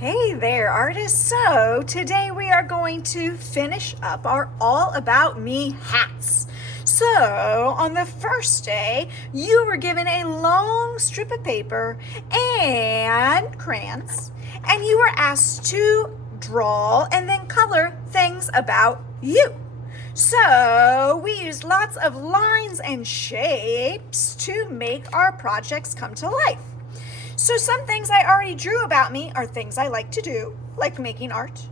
Hey there, artists. So today we are going to finish up our All About Me hats. So on the first day, you were given a long strip of paper and crayons, and you were asked to draw and then color things about you. So we used lots of lines and shapes to make our projects come to life. So some things I already drew about me are things I like to do, like making art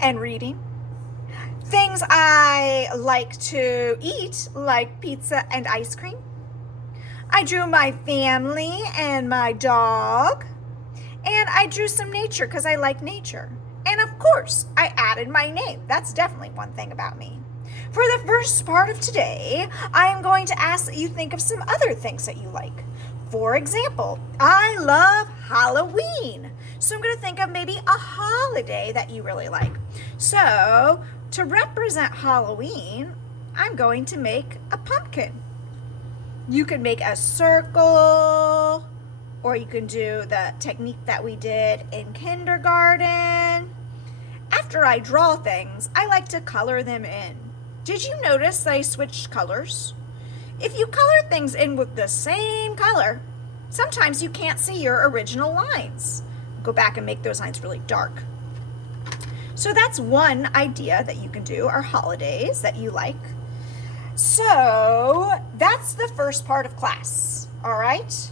and reading. Things I like to eat, like pizza and ice cream. I drew my family and my dog. And I drew some nature because I like nature. And of course, I added my name. That's definitely one thing about me. For the first part of today, I am going to ask that you think of some other things that you like. For example, I love Halloween. So I'm going to think of maybe a holiday that you really like. So to represent Halloween, I'm going to make a pumpkin. You can make a circle, or you can do the technique that we did in kindergarten. After I draw things, I like to color them in. Did you notice that I switched colors? If you color things in with the same color, sometimes you can't see your original lines. Go back and make those lines really dark. So that's one idea that you can do, are holidays that you like. So that's the first part of class, all right?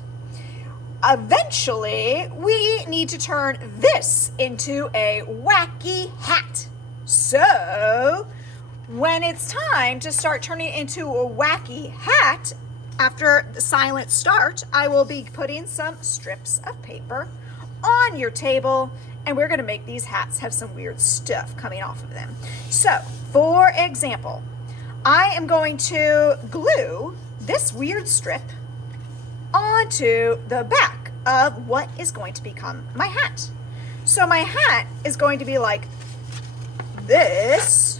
Eventually, we need to turn this into a wacky hat. So when it's time to start turning it into a wacky hat, after the silent start, I will be putting some strips of paper on your table, and we're going to make these hats have some weird stuff coming off of them. So, for example, I am going to glue this weird strip onto the back of what is going to become my hat. So my hat is going to be like this.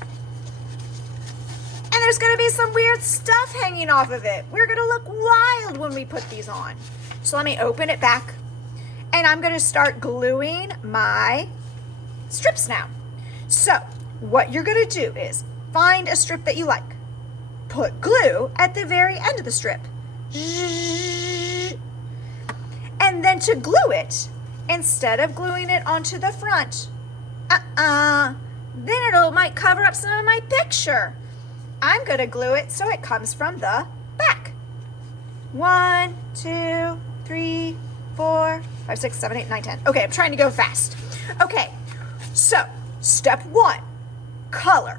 And there's going to be some weird stuff hanging off of it. We're going to look wild when we put these on. So let me open it back. And I'm going to start gluing my strips now. So what you're going to do is find a strip that you like. Put glue at the very end of the strip. And then to glue it, instead of gluing it onto the front, then it might cover up some of my picture. I'm going to glue it so it comes from the back. 1, 2, 3, 4, 5, 6, 7, 8, 9, 10. Okay, I'm trying to go fast. Okay, so step 1, color.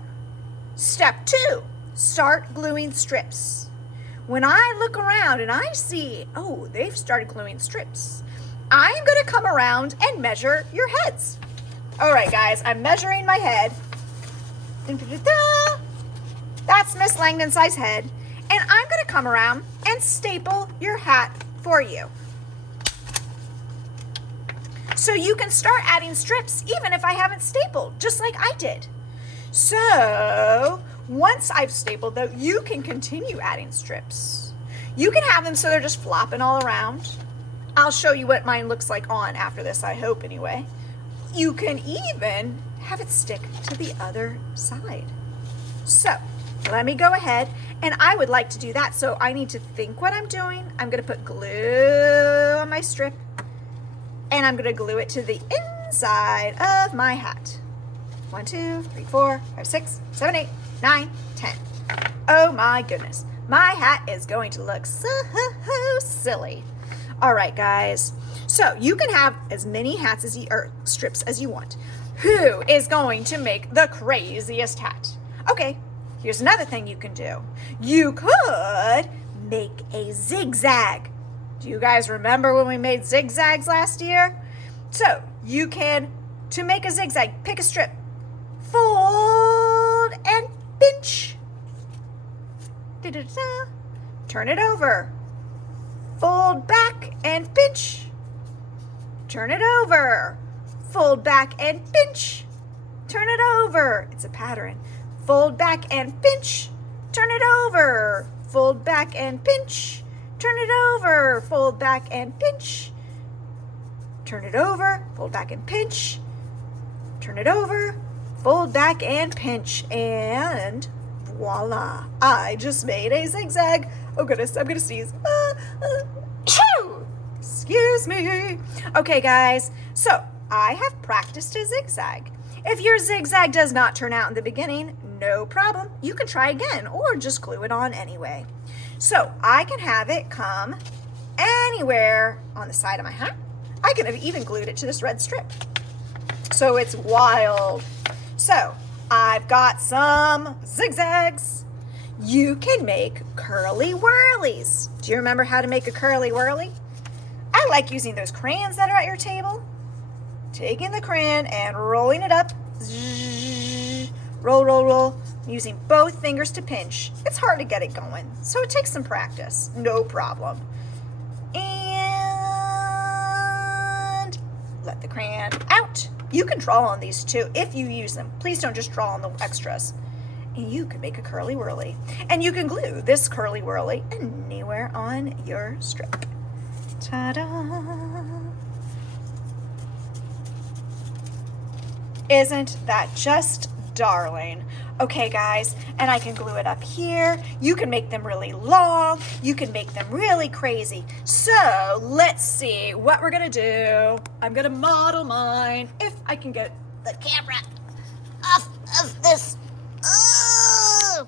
Step 2, start gluing strips. When I look around and I see, oh, they've started gluing strips, I'm going to come around and measure your heads. All right, guys, I'm measuring my head. That's Miss Langdon size head. And I'm going to come around and staple your hat for you. So you can start adding strips even if I haven't stapled, just like I did. So once I've stapled though, you can continue adding strips. You can have them so they're just flopping all around. I'll show you what mine looks like on after this, I hope anyway. You can even have it stick to the other side. So let me go ahead, and I would like to do that, so I need to think what I'm doing. I'm going to put glue on my strip, and I'm going to glue it to the inside of my hat. 1, 2, 3, 4, 5, 6, 7, 8, 9, 10. Oh my goodness. My hat is going to look so silly. All right, guys. So you can have as many hats as or strips as you want. Who is going to make the craziest hat? Okay. Here's another thing you can do. You could make a zigzag. Do you guys remember when we made zigzags last year? So you can, to make a zigzag, pick a strip, fold and pinch. Da-da-da. Turn it over. Fold back and pinch. Turn it over. Fold back and pinch. Turn it over. It's a pattern. Fold back and pinch, turn it over. Fold back and pinch, turn it over. Fold back and pinch, turn it over, fold back and pinch, turn it over, fold back and pinch, and voila, I just made a zigzag. Oh goodness, I'm gonna sneeze. Achoo! Excuse me. Okay guys, so I have practiced a zigzag. If your zigzag does not turn out in the beginning, no problem. You can try again or just glue it on anyway. So I can have it come anywhere on the side of my hat. I could have even glued it to this red strip. So it's wild. So I've got some zigzags. You can make curly whirlies. Do you remember how to make a curly whirly? I like using those crayons that are at your table. Taking the crayon and rolling it up. Roll, roll, roll. Using both fingers to pinch. It's hard to get it going, so it takes some practice. No problem. And let the crayon out. You can draw on these too if you use them. Please don't just draw on the extras. And you can make a curly whirly. And you can glue this curly whirly anywhere on your strip. Ta-da! Isn't that just darling? Okay guys, and I can glue it up here. You can make them really long. You can make them really crazy. So let's see what we're gonna do. I'm gonna model mine if I can get the camera off of this. Oh!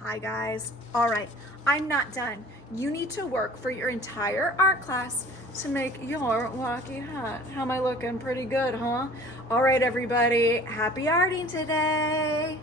Hi guys. All right, I'm not done. You need to work for your entire art class to make your wacky hat. How am I looking? Pretty good, huh? All right, everybody. Happy arting today.